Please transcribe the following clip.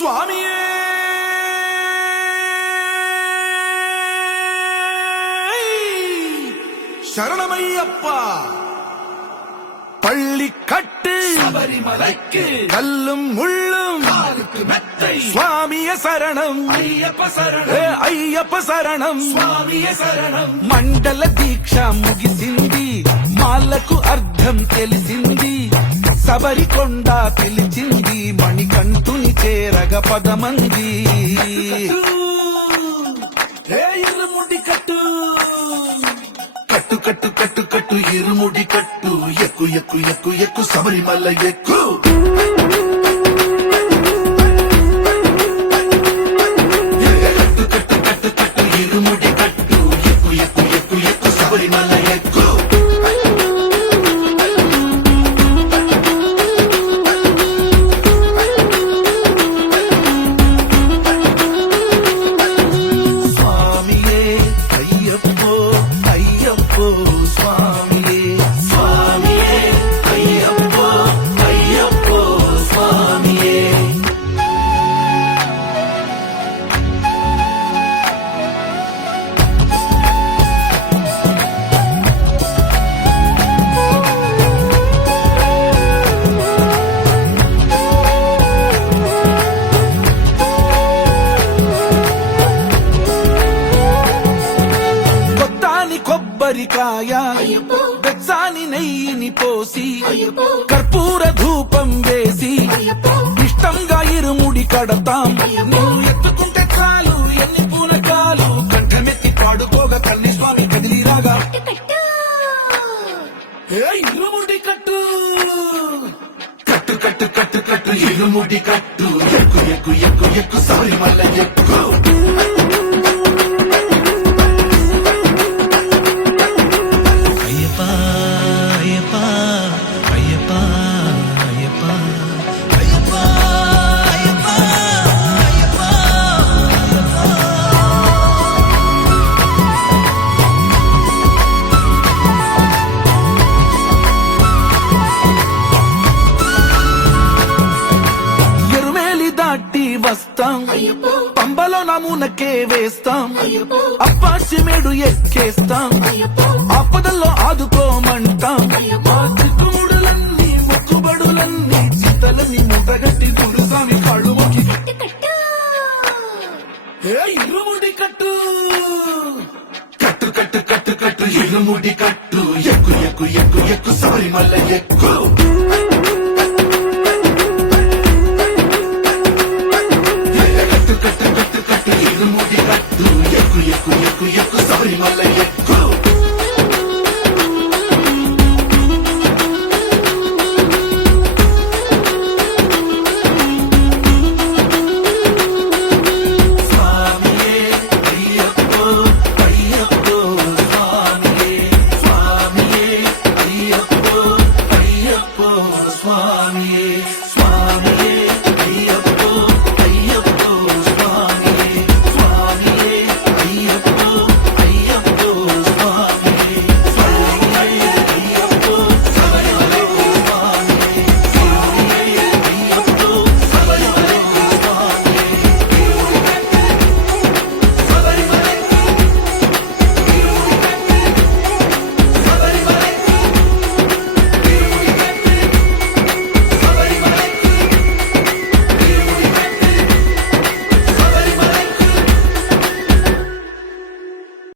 స్వామియే శరణమయ్యప్ప பள்ளிக்கட்டு சபரிமலைக்கு கல்லும் முள்ளும் காலுக்கு மெத்தை சுவாமிய சரணம் ஐயப்ப சரணம் అయ్యప్ప శరణం స్వామియ శరణం మండల దీక్ష ముగిసింది మాలకు అర్థం తెలిసింది శబరికొండ పిలిచింది మణికంఠుని చేరగ పదమంది ఇరుముడి కట్టు కట్టు కట్టు కట్టు కట్టు ఇరుముడి కట్టు ఎక్కు ఎక్కు ఎక్కు ఎక్కు శబరిమల ఎక్కు కట్టు కట్టు కట్టు కట్టు ఇరుముడి కట్టు ఎక్కు ఎక్కు ఎక్కు ఎక్కు శబరిమల ఎక్కు స్వామియే అయ్యప్పో అయ్యప్పో స్వామియే స్వామియే అయ్యప్పో అయ్యప్పో స్వామియే కొత్తాని కొబ్బరికాయ బెచ్చాని నెయ్యిని పోసి కర్పూర ధూపం వేసి ఇష్టంగా ఇరుముడి కడతాం నువ్వు ఎత్తుకుంటే చాలు ఎన్ని పూనకాలు కంఠమెత్తి పాడుకోగా కల్లి స్వామి కదిలిరాగా ఇరుముడి కట్టు కట్టు కట్టు కట్టు కట్టు ఇరుముడి కట్టు ఎక్కు ఎక్కు ఎక్కు ఎక్కు శబరిమల ఎక్కు అయ్యప్ప అయ్యప్ప అయ్యప్ప అయ్యప్ప అయ్యప్ప అయ్యప్ప అయ్యప్ప ఎరుమేలి దాటి వస్తాం పంబలో నమూనకే వేస్తాం అప్పాచిమేడు ఎక్కేస్తాం ఆపదల్లో ఆదుకోమంటాం మా చిక్కుముడులన్నీ మొక్కుబడులన్నీ చింతలన్నీ ముట్టగట్టి గురుస్వామి కాళ్ళు మొక్కి ఇరుముడి కట్టు కట్టు కట్టు కట్టు కట్టు ఇరుముడి కట్టు ఎక్కు ఎక్కు ఎక్కు ఎక్కు శబరిమల ఎక్కు